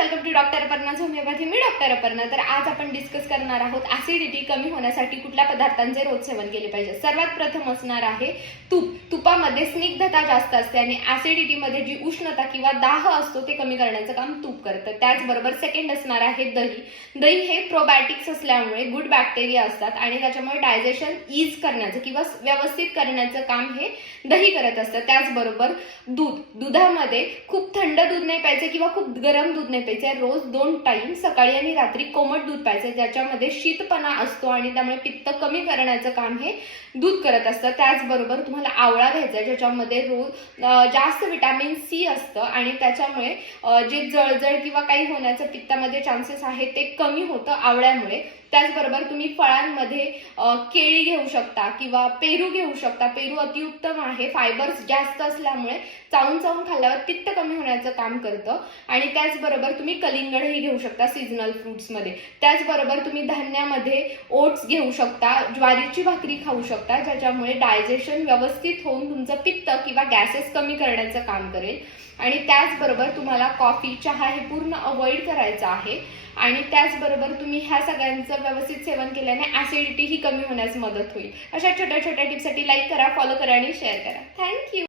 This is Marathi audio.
Welcome to doctor Aparna homeopathy. Me doctor Aparna. तर आज आपण डिस्कस करणार आहोत ऍसिडिटी कमी होण्यासाठी कुठल्या पदार्थांचे रोज सेवन केले पाहिजे. सर्वात प्रथम असणार आहे तूप. तुपामध्ये स्निग्धता जास्त असते आणि ऍसिडिटीमध्ये जी उष्णता किंवा दाह असतो ते कमी करण्याचं काम तूप करतं. त्याचबरोबर सेकंड असणार आहे दही. दही हे प्रोबॅटिक्स असल्यामुळे गुड बॅक्टेरिया असतात आणि त्याच्यामुळे डायजेशन इज करण्याचं किंवा व्यवस्थित करण्याचं काम हे दही करत असतं. त्याचबरोबर दूध. दुधामध्ये खूप थंड दूध नाही प्यायचं किंवा खूप गरम दूध नाही प्यायचं रोज दोन टाइम सकाळी आणि रात्री कोमट दूध प्यायचं ज्याच्यामध्ये शीतपणा असतो आणि त्यामुळे पित्त कमी करण्याचं काम हे दूध करत असतं. त्याचबरोबर तुम्हाला आवळा घ्यायचा आहे, ज्याच्यामध्ये रोज जास्त विटॅमिन सी असतं आणि त्याच्यामुळे जे जळजळ किंवा काही होण्याचं पित्तामध्ये चान्सेस आहे ते कमी होतं आवळ्यामुळे. त्याचबरोबर तुम्ही फळांमध्ये केळी घेऊ शकता किंवा पेरू घेऊ शकता. पेरू अतिउत्तम आहे. फायबर्स जास्त असल्यामुळे चावून चावून खाल्ल्यावर पित्त कमी होण्याचं काम करतं. आणि त्याचबरोबर तुम्ही कलिंगडही घेऊ शकता सीझनल फ्रुट्समध्ये त्याचबरोबर तुम्ही धान्यामध्ये ओट्स घेऊ शकता. ज्वारीची भाकरी खाऊ शकता. ज्याच्यामुळे डायजेशन व्यवस्थित होऊन तुमचं पित्त किंवा गॅसेस कमी करण्याचं काम करेल. आणि त्याचबरोबर तुम्हाला कॉफी चहा हे पूर्ण अवॉइड करायचं आहे. आणि त्याचबरोबर तुम्ही ह्या सगळ्यांचं व्यवस्थित सेवन केल्याने ऍसिडिटी ही कमी होण्यास मदत होईल. अशा छोट्या छोट्या टिप्ससाठी लाईक करा फॉलो करा आणि शेअर करा. थँक्यू